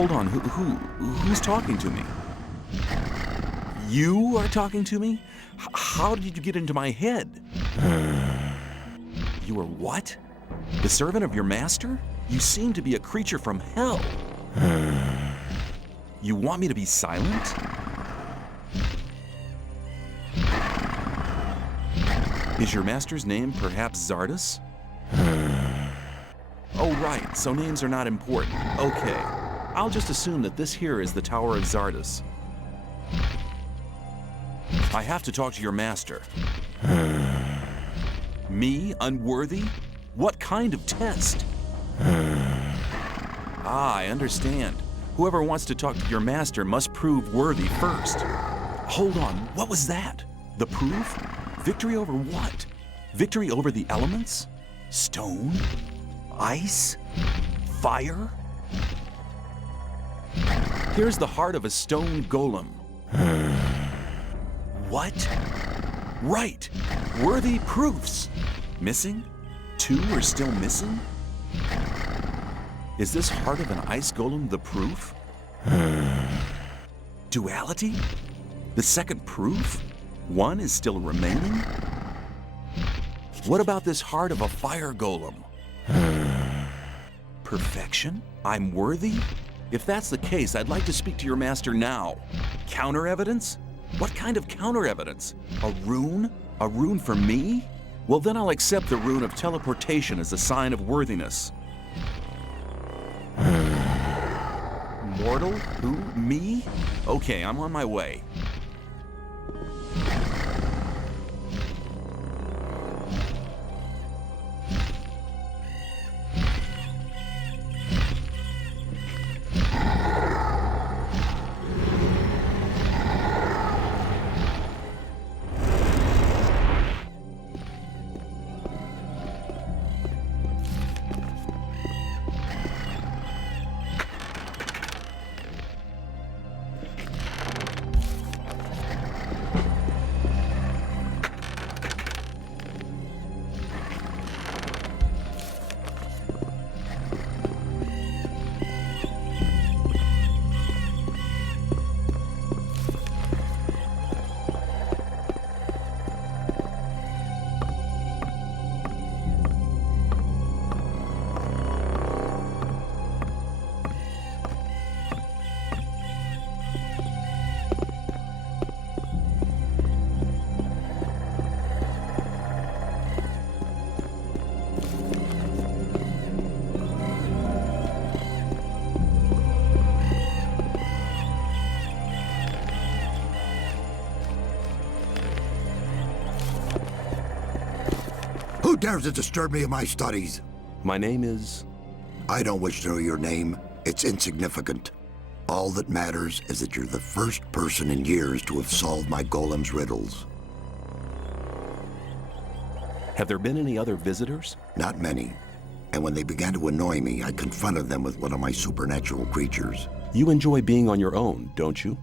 Hold on, who's talking to me? You are talking to me? How did you get into my head? You are what? The servant of your master? You seem to be a creature from hell. You want me to be silent? Is your master's name perhaps Zardas? Oh, right, so names are not important. Okay, I'll just assume that this here is the Tower of Zardas. I have to talk to your master. Me, unworthy? What kind of test? Ah, I understand. Whoever wants to talk to your master must prove worthy first. Hold on, what was that? The proof? Victory over what? Victory over the elements? Stone? Ice? Fire? Here's the heart of a stone golem. What? Right! Worthy proofs! Missing? 2 are still missing? Is this heart of an ice golem the proof? Duality? The second proof? 1 is still remaining? What about this heart of a fire golem? Perfection? I'm worthy? If that's the case, I'd like to speak to your master now. Counter evidence? What kind of counter evidence? A rune? A rune for me? Well, then I'll accept the rune of teleportation as a sign of worthiness. Mortal? Who? Me? Okay, I'm on my way. Who dares to disturb me in my studies? My name is... I don't wish to know your name. It's insignificant. All that matters is that you're the first person in years to have solved my golem's riddles. Have there been any other visitors? Not many. And when they began to annoy me, I confronted them with one of my supernatural creatures. You enjoy being on your own, don't you?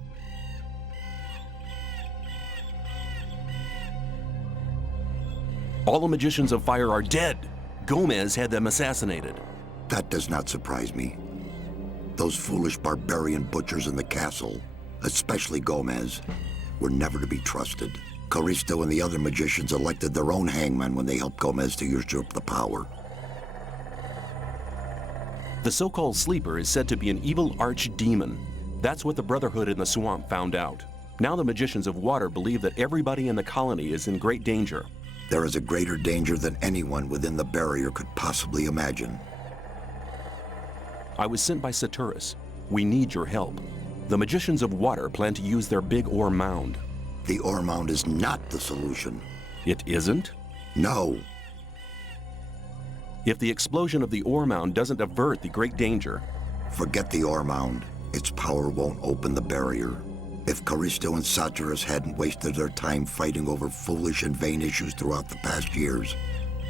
All the magicians of fire are dead. Gomez had them assassinated. That does not surprise me. Those foolish barbarian butchers in the castle, especially Gomez, were never to be trusted. Caristo and the other magicians elected their own hangman when they helped Gomez to usurp the power. The so-called sleeper is said to be an evil archdemon. That's what the Brotherhood in the swamp found out. Now the magicians of water believe that everybody in the colony is in great danger. There is a greater danger than anyone within the barrier could possibly imagine. I was sent by Saturus. We need your help. The magicians of water plan to use their big ore mound. The ore mound is not the solution. It isn't? No. If the explosion of the ore mound doesn't avert the great danger... Forget the ore mound. Its power won't open the barrier. If Caristo and Saturus hadn't wasted their time fighting over foolish and vain issues throughout the past years,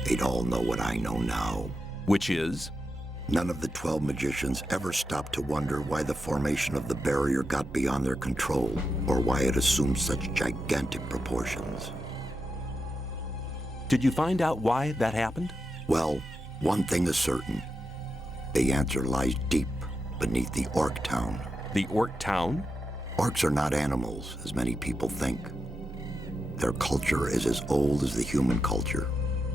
they'd all know what I know now. Which is? None of the 12 magicians ever stopped to wonder why the formation of the barrier got beyond their control, or why it assumed such gigantic proportions. Did you find out why that happened? Well, one thing is certain. The answer lies deep beneath the orc town. The orc town? Orcs are not animals, as many people think. Their culture is as old as the human culture.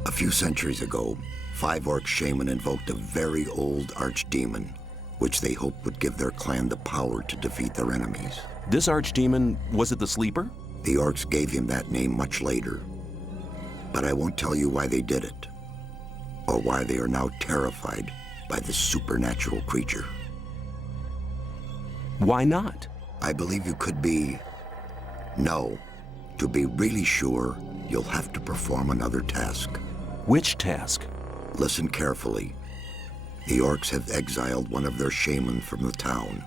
A few centuries ago, 5 orc shaman invoked a very old archdemon, which they hoped would give their clan the power to defeat their enemies. This archdemon, was it the Sleeper? The orcs gave him that name much later, but I won't tell you why they did it, or why they are now terrified by this supernatural creature. Why not? I believe you could be... No. To be really sure, you'll have to perform another task. Which task? Listen carefully. The orcs have exiled one of their shaman from the town.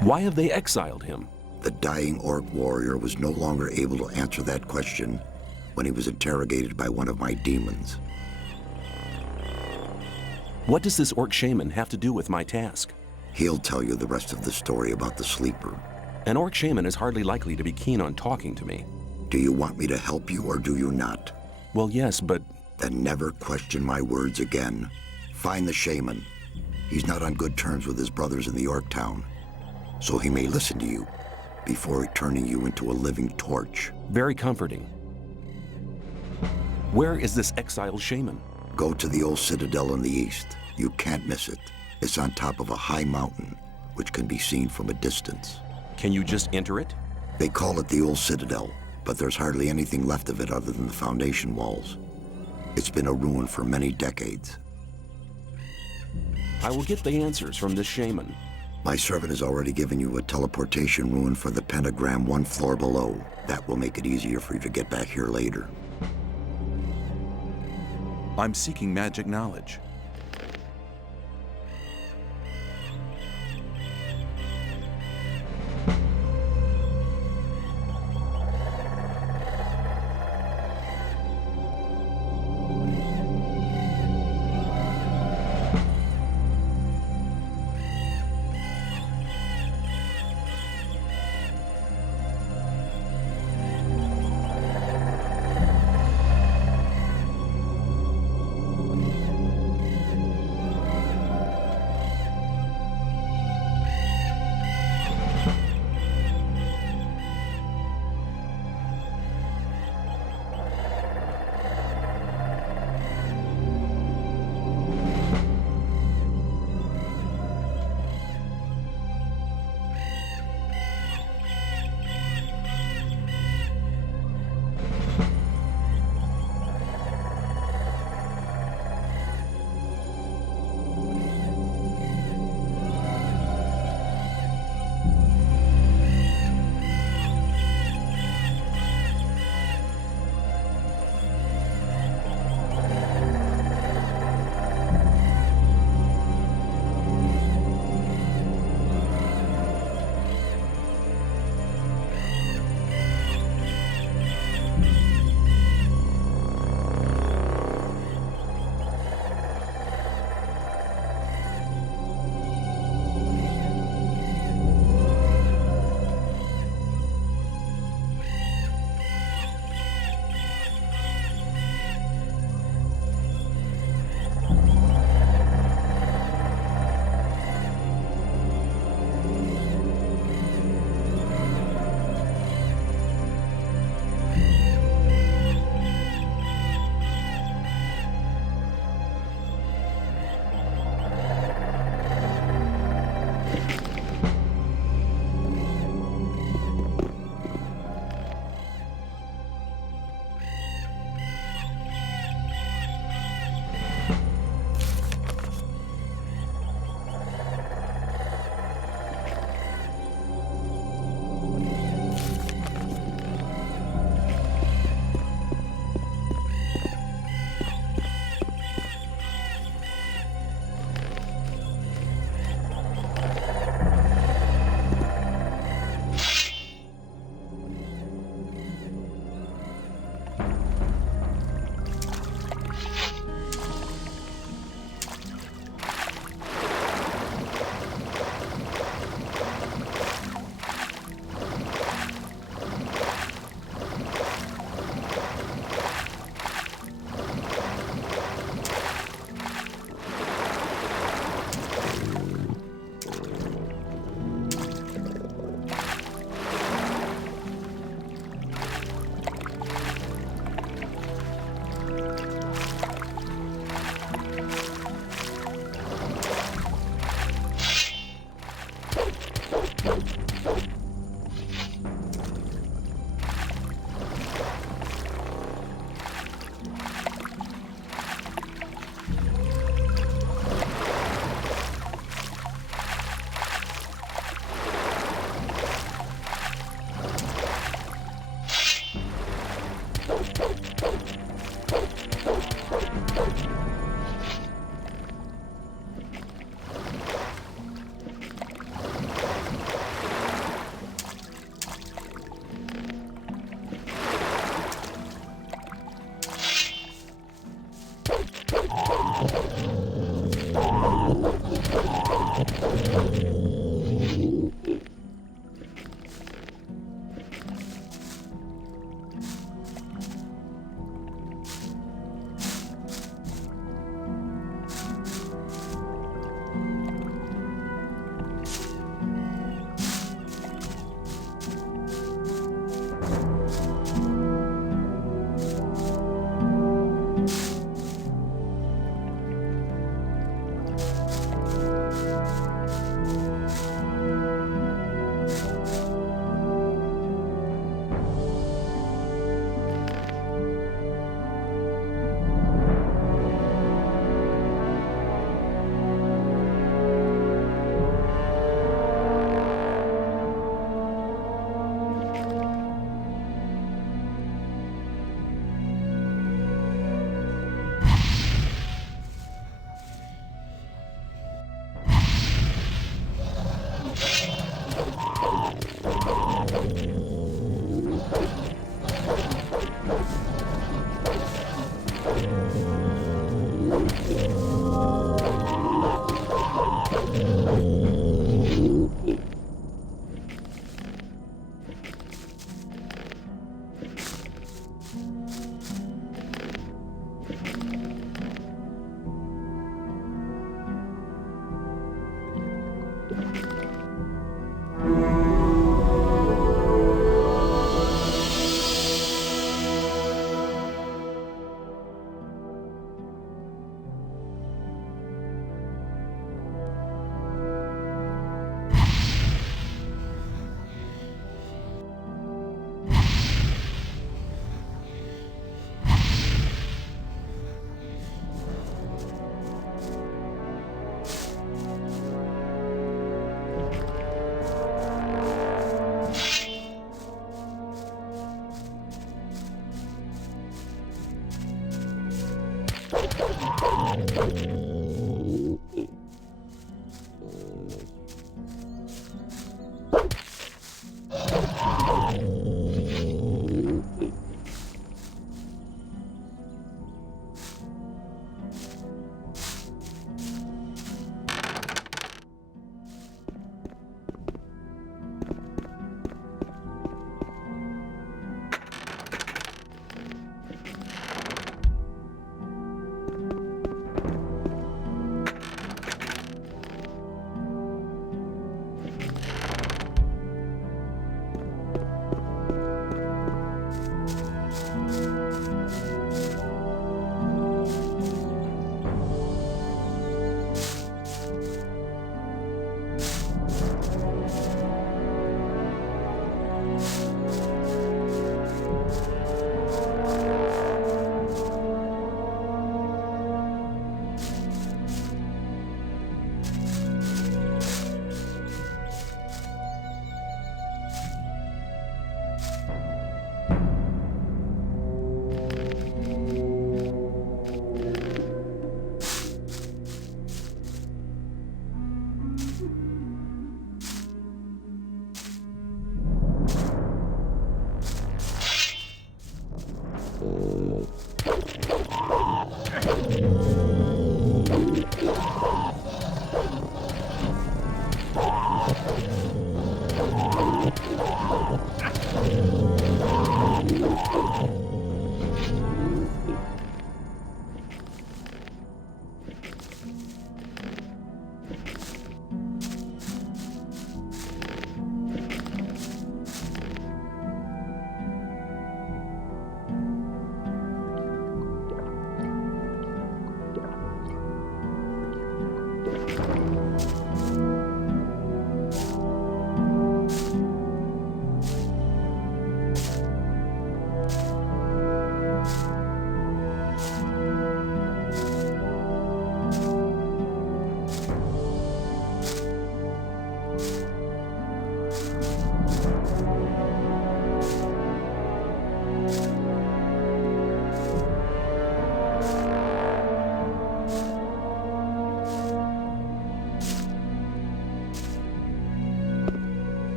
Why have they exiled him? The dying orc warrior was no longer able to answer that question when he was interrogated by one of my demons. What does this orc shaman have to do with my task? He'll tell you the rest of the story about the Sleeper. An orc shaman is hardly likely to be keen on talking to me. Do you want me to help you or do you not? Well, yes, but... Then never question my words again. Find the shaman. He's not on good terms with his brothers in the orc town, so he may listen to you before turning you into a living torch. Very comforting. Where is this exiled shaman? Go to the old citadel in the east. You can't miss it. It's on top of a high mountain, which can be seen from a distance. Can you just enter it? They call it the old citadel, but there's hardly anything left of it other than the foundation walls. It's been a ruin for many decades. I will get the answers from this shaman. My servant has already given you a teleportation rune for the pentagram 1 floor below. That will make it easier for you to get back here later. I'm seeking magic knowledge.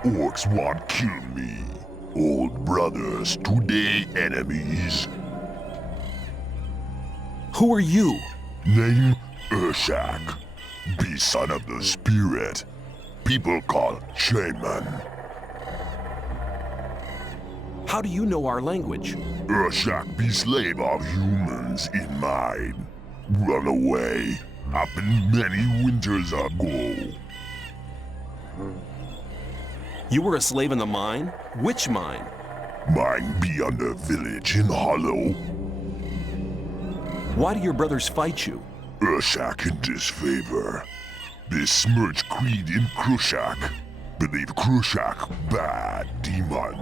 orcs want kill me. Old brothers, today enemies. Who are you? Name Urshak. Be son of the spirit. People call shaman. How do you know our language? Urshak be slave of humans in mine. Run away. Happened many winters ago. You were a slave in the mine? Which mine? Mine be under village in Hollow. Why do your brothers fight you? Urshak in disfavor. Besmirch creed in Krushak. Believe Krushak bad demon.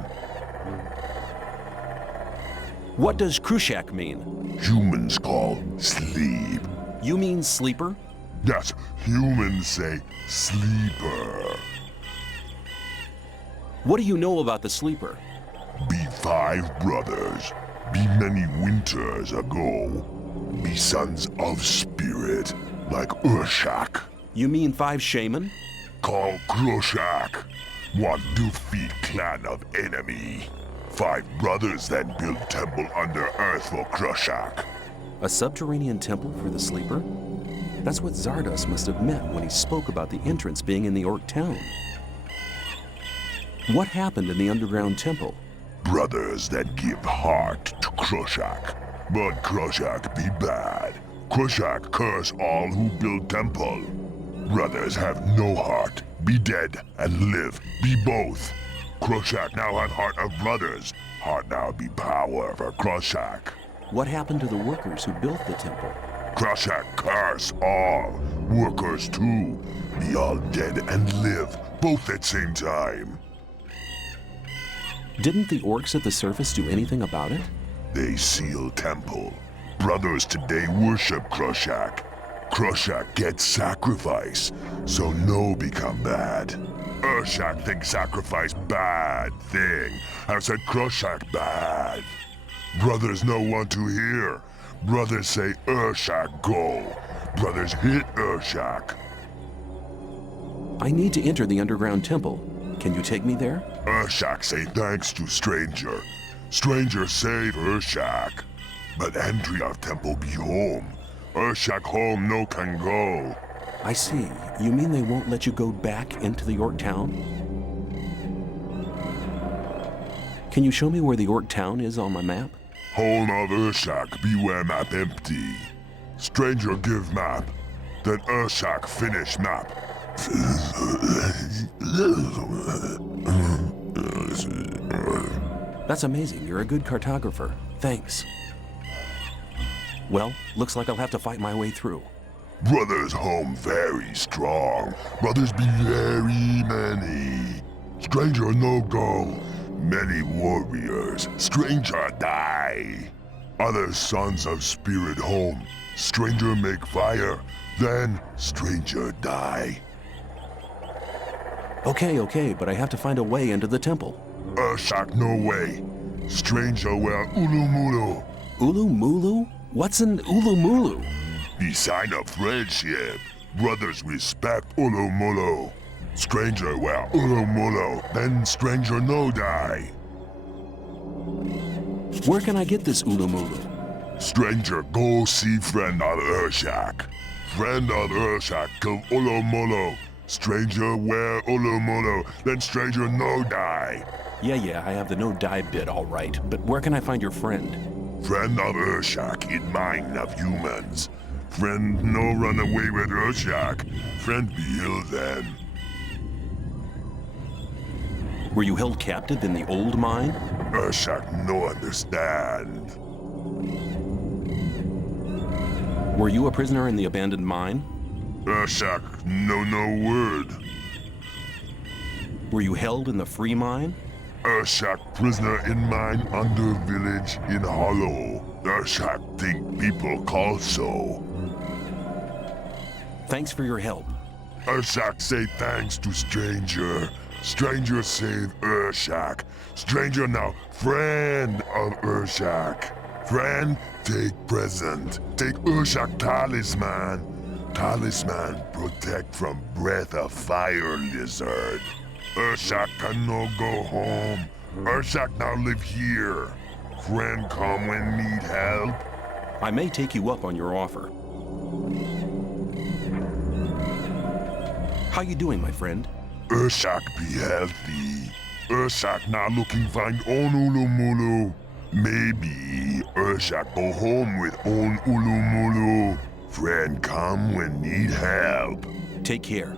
What does Krushak mean? Humans call sleep. You mean sleeper? Yes, humans say sleeper. What do you know about the sleeper? Be 5 brothers. Be many winters ago. Be sons of spirit, like Urshak. You mean 5 shaman? Call Krushak. One defeat clan of enemy. 5 brothers then build temple under earth for Krushak. A subterranean temple for the sleeper? That's what Zardos must have meant when he spoke about the entrance being in the Orc town. What happened in the underground temple? Brothers that give heart to Krushak. But Krushak be bad. Krushak curse all who build temple. Brothers have no heart. Be dead and live. Be both. Krushak now have heart of brothers. Heart now be power for Krushak. What happened to the workers who built the temple? Krushak curse all. Workers too. Be all dead and live. Both at same time. Didn't the orcs at the surface do anything about it? They seal temple. Brothers today worship Krushak. Krushak gets sacrifice, so no become bad. Urshak think sacrifice bad thing. I said Krushak bad. Brothers no want to hear. Brothers say Urshak go. Brothers hit Urshak. I need to enter the underground temple. Can you take me there? Urshak say thanks to stranger. Stranger save Urshak. But entry of temple be home. Urshak home no can go. I see. You mean they won't let you go back into the Orc town? Can you show me where the Orc town is on my map? Home of Urshak beware map empty. Stranger give map. Then Urshak finish map. That's amazing. You're a good cartographer. Thanks. Well, looks like I'll have to fight my way through. Brothers home very strong. Brothers be very many. Stranger no go. Many warriors. Stranger die. Other sons of spirit home. Stranger make fire. Then stranger die. Okay, but I have to find a way into the temple. Urshak no way. Stranger wear ulumulu. Ulumulu? What's an Ulumulu? The sign of friendship. Brothers respect ulumulu. Stranger wear ulumulu. Then stranger no die. Where can I get this Ulumulu? Stranger go see friend of Urshak. Friend of Urshak kill ulumulu. Stranger wear ulumulu. Then stranger no die. Yeah, I have the no die bit all right, but where can I find your friend? Friend of Urshak in mind of humans. Friend no run away with Urshak. Friend be ill then. Were you held captive in the old mine? Urshak no understand. Were you a prisoner in the abandoned mine? Urshak no word. Were you held in the free mine? Urshak prisoner in mine under village in Hollow. Urshak think people call so. Thanks for your help. Urshak say thanks to stranger. Stranger save Urshak. Stranger now friend of Urshak. Friend take present. Take Urshak talisman. Talisman protect from breath of fire lizard. Urshak can no go home. Urshak now live here. Friend come when need help. I may take you up on your offer. How you doing, my friend? Urshak be healthy. Urshak now looking find own Ulumulu. Maybe Urshak go home with own Ulumulu. Friend come when need help. Take care.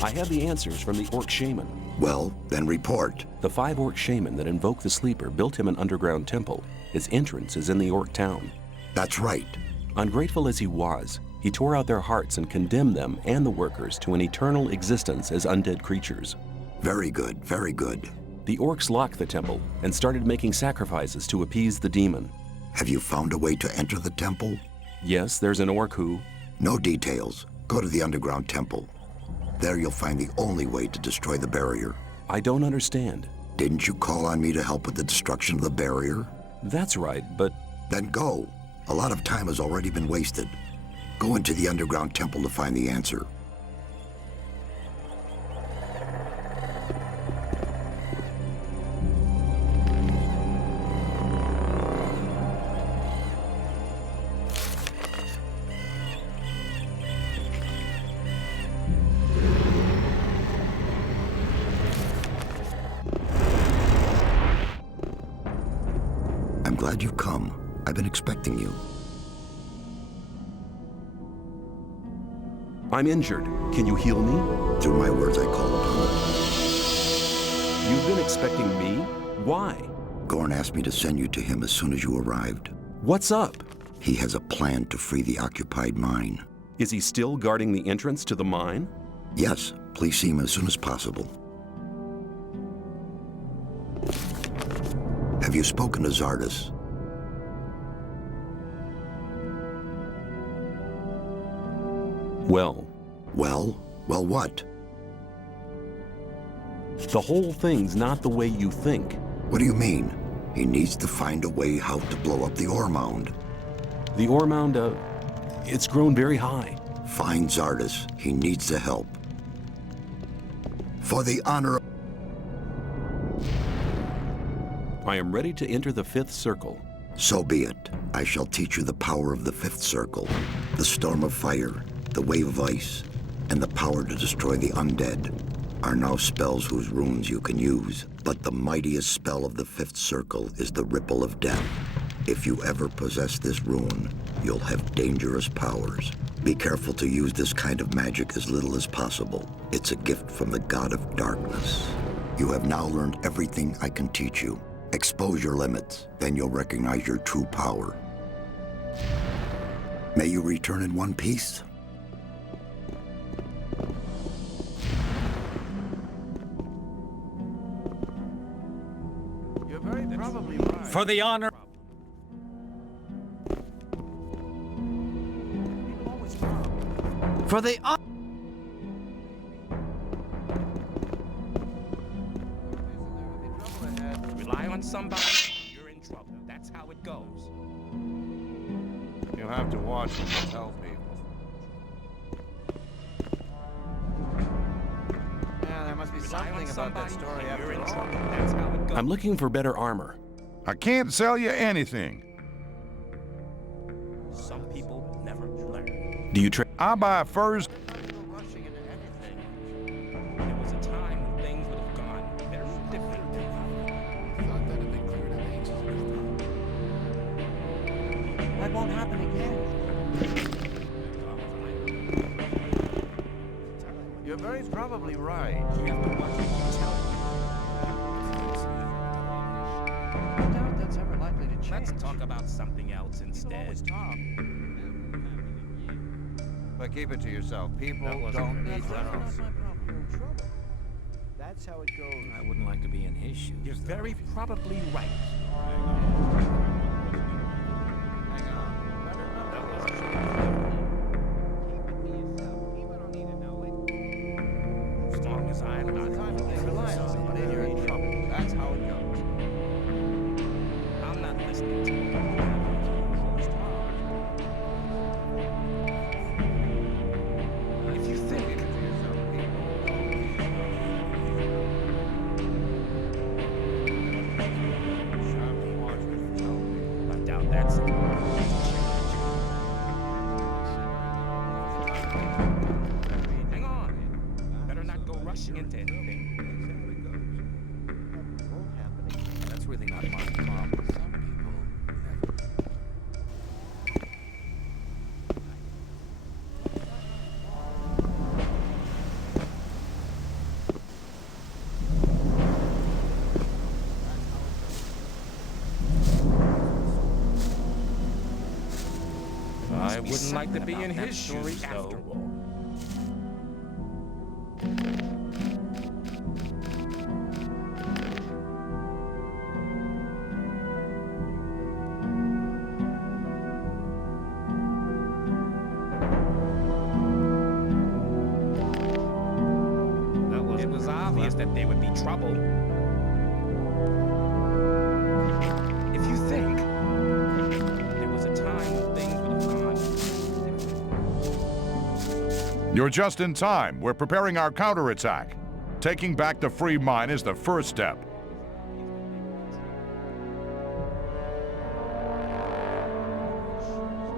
I have the answers from the Orc Shaman. Well, then report. The 5 Orc Shaman that invoked the Sleeper built him an underground temple. His entrance is in the Orc town. That's right. Ungrateful as he was, he tore out their hearts and condemned them and the workers to an eternal existence as undead creatures. Very good, very good. The Orcs locked the temple and started making sacrifices to appease the demon. Have you found a way to enter the temple? Yes, there's an Orc who... No details. Go to the underground temple. There you'll find the only way to destroy the barrier. I don't understand. Didn't you call on me to help with the destruction of the barrier? That's right, but... Then go. A lot of time has already been wasted. Go into the underground temple to find the answer. I'm glad you've come. I've been expecting you. I'm injured. Can you heal me? Through my words I call upon it. You've been expecting me? Why? Gorn asked me to send you to him as soon as you arrived. What's up? He has a plan to free the occupied mine. Is he still guarding the entrance to the mine? Yes, please see him as soon as possible. Have you spoken to Zardus? Well, Well, what? the whole thing's not the way you think. What do you mean? He needs to find a way how to blow up the ore mound. The ore mound, it's grown very high. Find Zardus. He needs the help. For the honor of... I am ready to enter the 5th circle. So be it. I shall teach you the power of the 5th circle, the storm of fire, the wave of ice, and the power to destroy the undead are now spells whose runes you can use. But the mightiest spell of the 5th circle is the Ripple of Death. If you ever possess this rune, you'll have dangerous powers. Be careful to use this kind of magic as little as possible. It's a gift from the God of Darkness. You have now learned everything I can teach you. Expose your limits, then you'll recognize your true power. May you return in one piece. You're very probably right. For the honor. For the honor. Rely on somebody, you're in trouble. That's how it goes. You'll have to watch what you tell people. Yeah, there must be something about that story you're in after all. trouble. That's how it goes. I'm looking for better armor. I can't sell you anything. Some people never learn. Do you trade? I buy furs. Rushing into anything. There was a time when things would have gone very different. won't happen again. You're very probably right. You have to watch what you tell I doubt that's ever likely to me. change. Let's talk about something else instead. But keep it to yourself. People That wasn't don't very need clever. reference. That's how it goes. I wouldn't like to be in his shoes. You're very probably right. Hang on. That wasn't very clever. As long as I'm not Rely on somebody and you're in trouble. That's how it goes. I'm not listening to you. If you think I doubt that's it. Hang on. Better not go rushing into anything. That's really not my problem. Some people never. I wouldn't like to be in his shoes, after though. all. It was obvious that there would be trouble. If you think there was a time when things would have gone. You're just in time. We're preparing our counterattack. Taking back the free mine is the first step.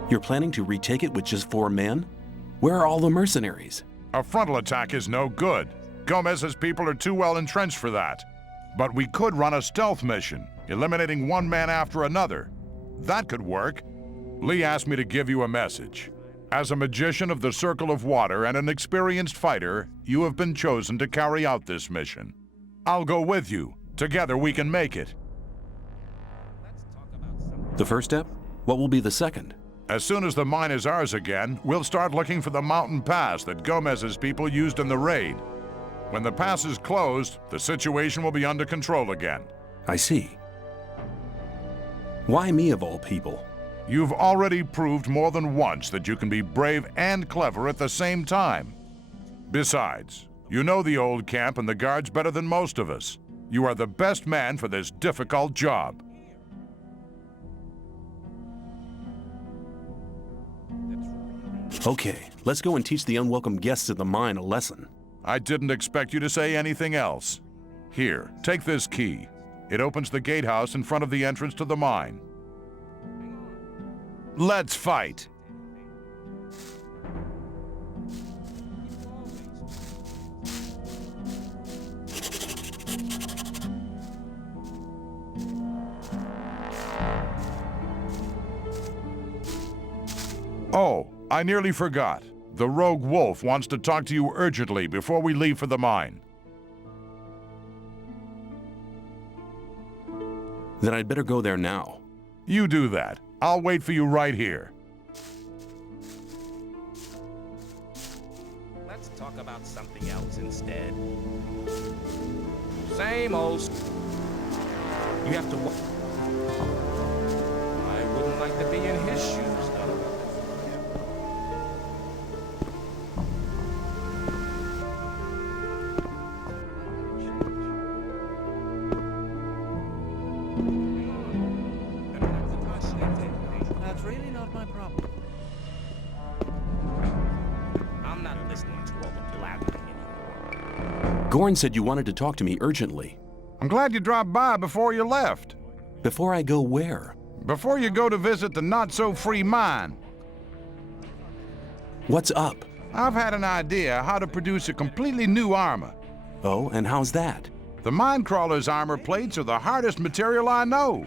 You're planning to retake it with just 4 men? Where are all the mercenaries? A frontal attack is no good. Gomez's people are too well entrenched for that. But we could run a stealth mission, eliminating one man after another. That could work. Lee asked me to give you a message. As a magician of the Circle of Water and an experienced fighter, you have been chosen to carry out this mission. I'll go with you. Together we can make it. Let's talk about something. The first step? What will be the second? As soon as the mine is ours again, we'll start looking for the mountain pass that Gomez's people used in the raid. When the pass is closed, the situation will be under control again. I see. Why me of all people? You've already proved more than once that you can be brave and clever at the same time. Besides, you know the old camp and the guards better than most of us. You are the best man for this difficult job. Okay, let's go and teach the unwelcome guests at the mine a lesson. I didn't expect you to say anything else. Here, take this key. It opens the gatehouse in front of the entrance to the mine. Let's fight! Oh, I nearly forgot. The rogue wolf wants to talk to you urgently before we leave for the mine. Then I'd better go there now. You do that. I'll wait for you right here. Let's talk about something else instead. Same old. You have to. I wouldn't like to be in his shoes, though. That's really not my problem. I'm not listening to all the blabbering anymore. Gorn said you wanted to talk to me urgently. I'm glad you dropped by before you left. Before I go where? Before you go to visit the not-so-free mine. What's up? I've had an idea how to produce a completely new armor. Oh, and how's that? The mine crawler's armor plates are the hardest material I know.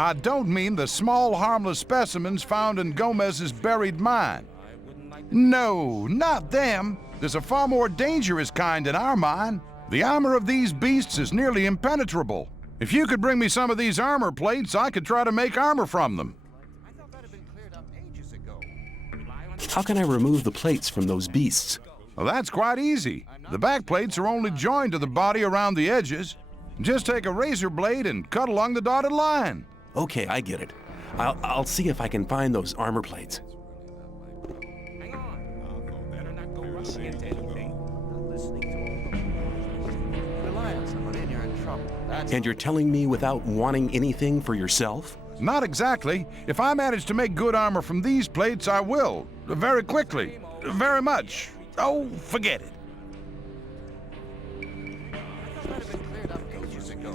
I don't mean the small, harmless specimens found in Gomez's buried mine. No, not them. There's a far more dangerous kind in our mine. The armor of these beasts is nearly impenetrable. If you could bring me some of these armor plates, I could try to make armor from them. I thought that had been cleared up ages ago. How can I remove the plates from those beasts? Well, that's quite easy. The back plates are only joined to the body around the edges. Just take a razor blade and cut along the dotted line. Okay, I get it. I'll see if I can find those armor plates. Hang on. Better not go rushing into anything. Not listening to him. Rely on somebody and you're in trouble. That's And you're telling me without wanting anything for yourself? Not exactly. If I manage to make good armor from these plates, I will. Very quickly. Very much. Oh, forget it. I thought that had been cleared up ages ago.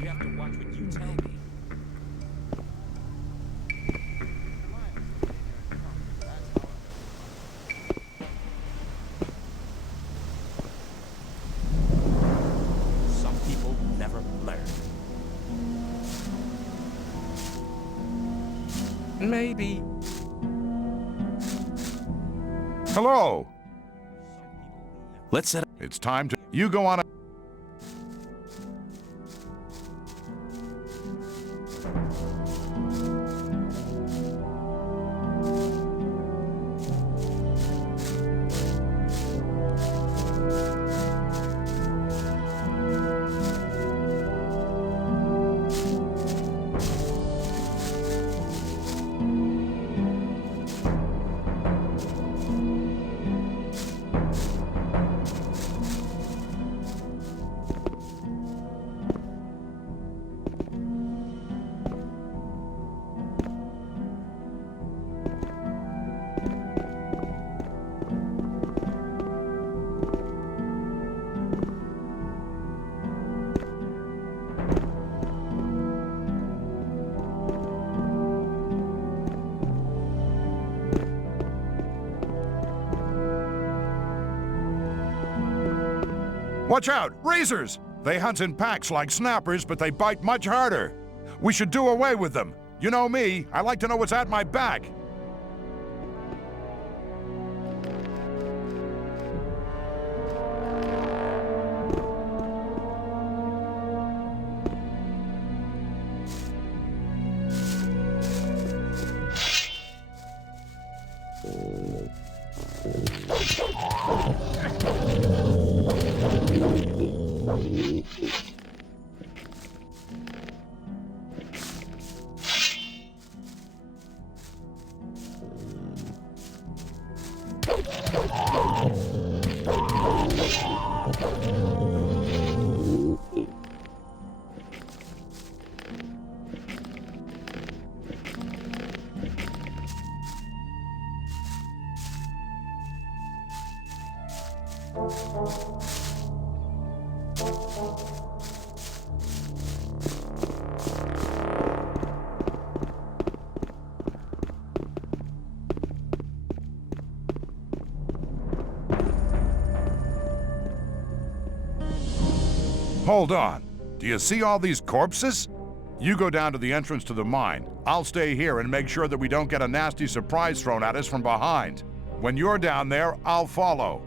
You have to watch what you tell me. Some people never learn. Maybe. Hello. Let's set up. It's time to... You go on a... Watch out! Razors! They hunt in packs like snappers, but they bite much harder. We should do away with them. You know me, I like to know what's at my back. Hold on. Do you see all these corpses? You go down to the entrance to the mine. I'll stay here and make sure that we don't get a nasty surprise thrown at us from behind. When you're down there, I'll follow.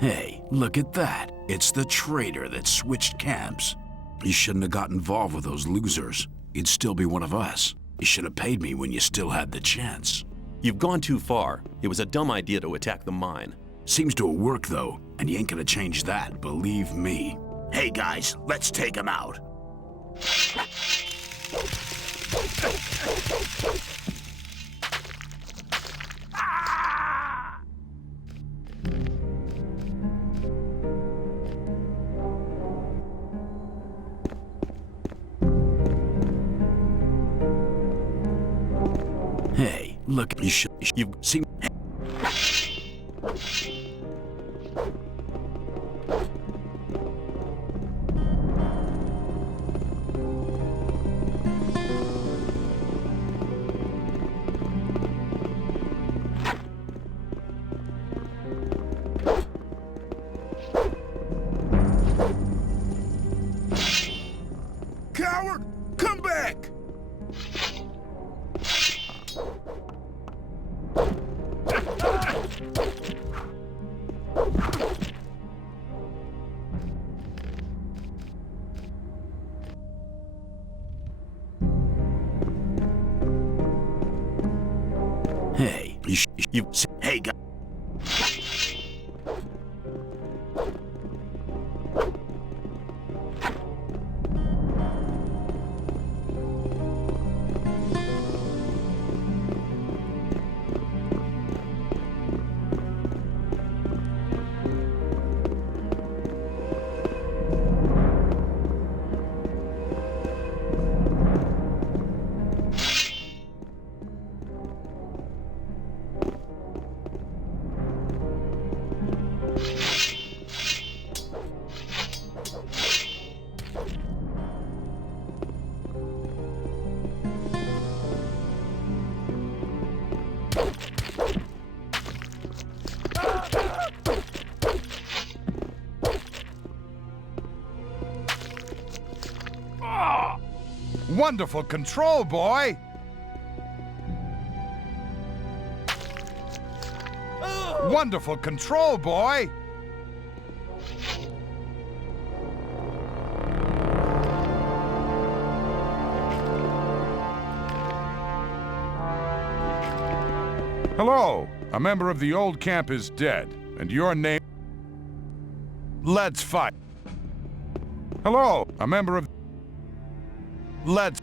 Hey, look at that. It's the traitor that switched camps. You shouldn't have got involved with those losers. You'd still be one of us. You should have paid me when you still had the chance. You've gone too far. It was a dumb idea to attack the mine. Seems to have worked, though, and you ain't gonna change that, believe me. Hey, guys, let's take him out. Hey, look, you've seen... Coward! Come back! Hey, hey, guys. Wonderful control, boy! Wonderful control, boy! Hello, a member of the old camp is dead, and your name... Let's fight. Hello, a member of... Let's...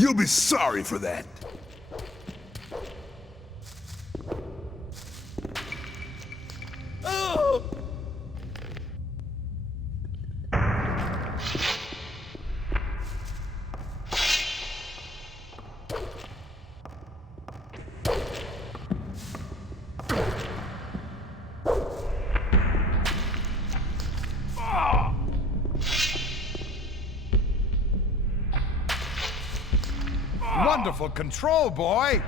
You'll be sorry for that. Wonderful control, boy!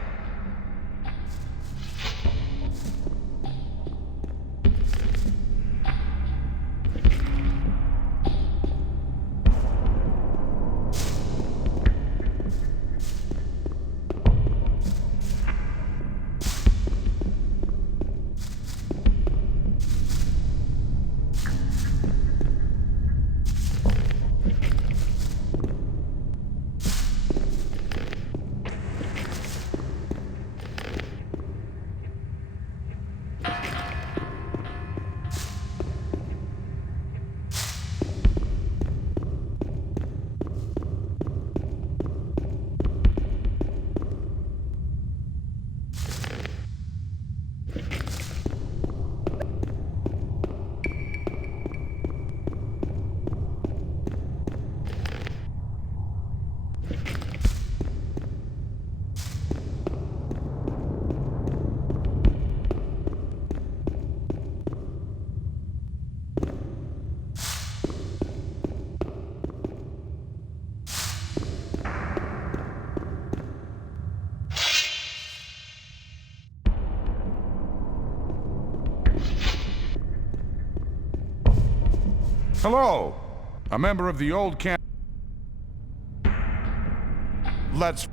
Hello! A member of the old camp. Let's...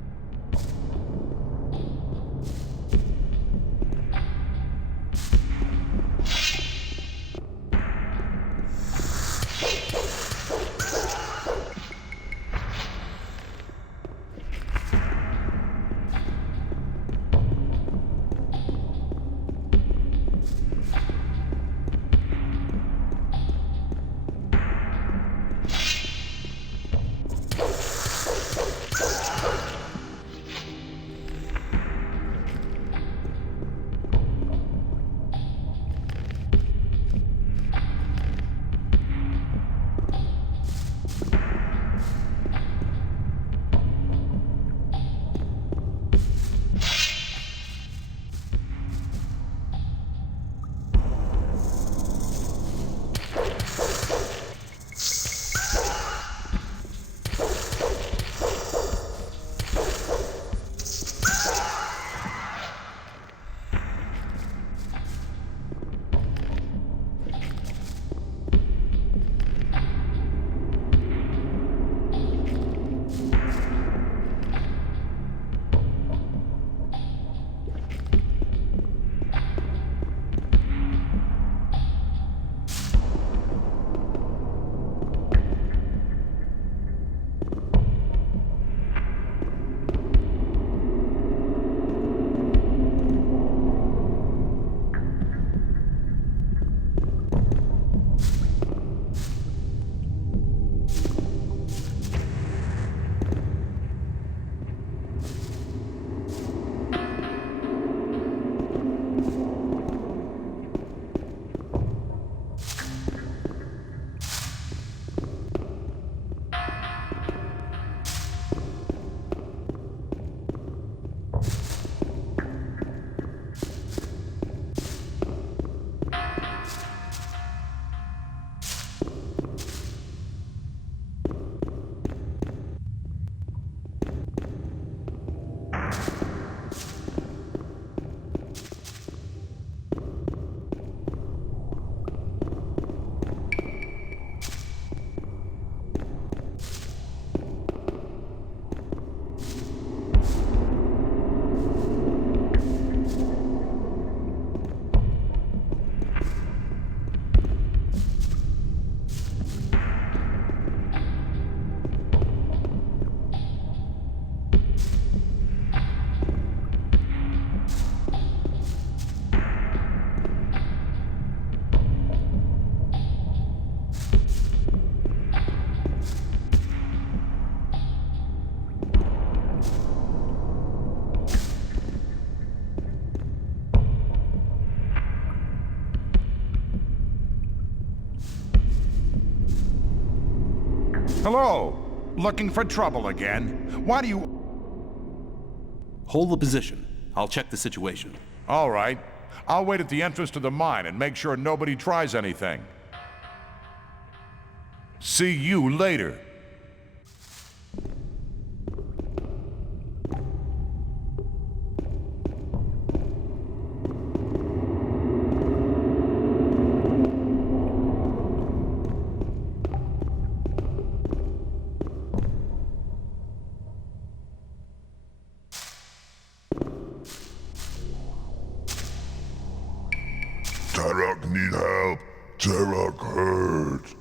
Hello! Looking for trouble again? Why do you... Hold the position. I'll check the situation. All right. I'll wait at the entrance to the mine and make sure nobody tries anything. See you later. Tarok need help. Tarok hurt.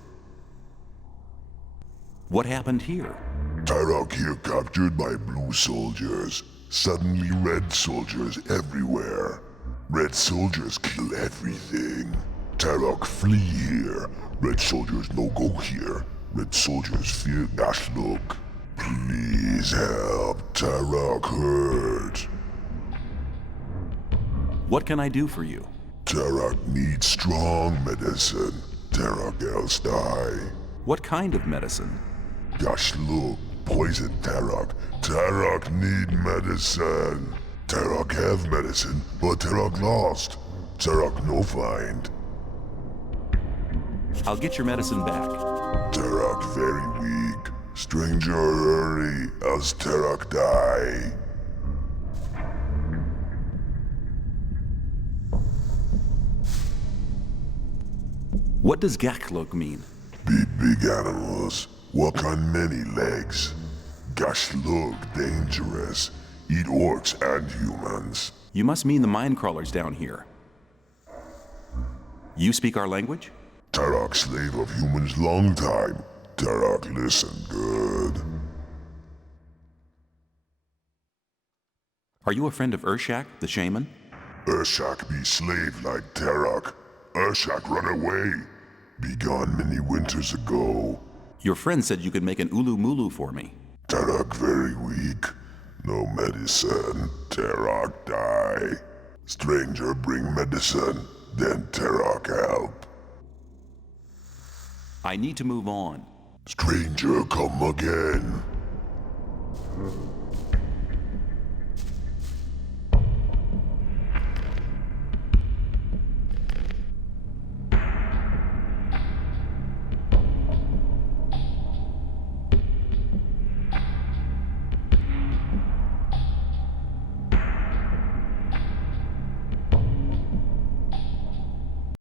What happened here? Tarok here captured by blue soldiers. Suddenly red soldiers everywhere. Red soldiers kill everything. Tarok flee here. Red soldiers no go here. Red soldiers fear Gashluk. Please help. Tarok hurt. What can I do for you? Tarok needs strong medicine. Tarok else die. What kind of medicine? Gashluk poison Tarok. Tarok need medicine. Tarok have medicine, but Tarok lost. Tarok no find. I'll get your medicine back. Tarok very weak. Stranger hurry, else Tarok die. What does Gakluk mean? Big animals. Walk on many legs. Gosh, look, dangerous. Eat orcs and humans. You must mean the mine crawlers down here. You speak our language? Tarok, slave of humans long time. Tarok, listen good. Are you a friend of Urshak, the shaman? Urshak be slave like Tarok. Urshak run away. Be gone many winters ago. Your friend said you could make an ulu mulu for me. Tarok very weak. No medicine. Tarok die. Stranger bring medicine. Then Tarok help. I need to move on. Stranger come again.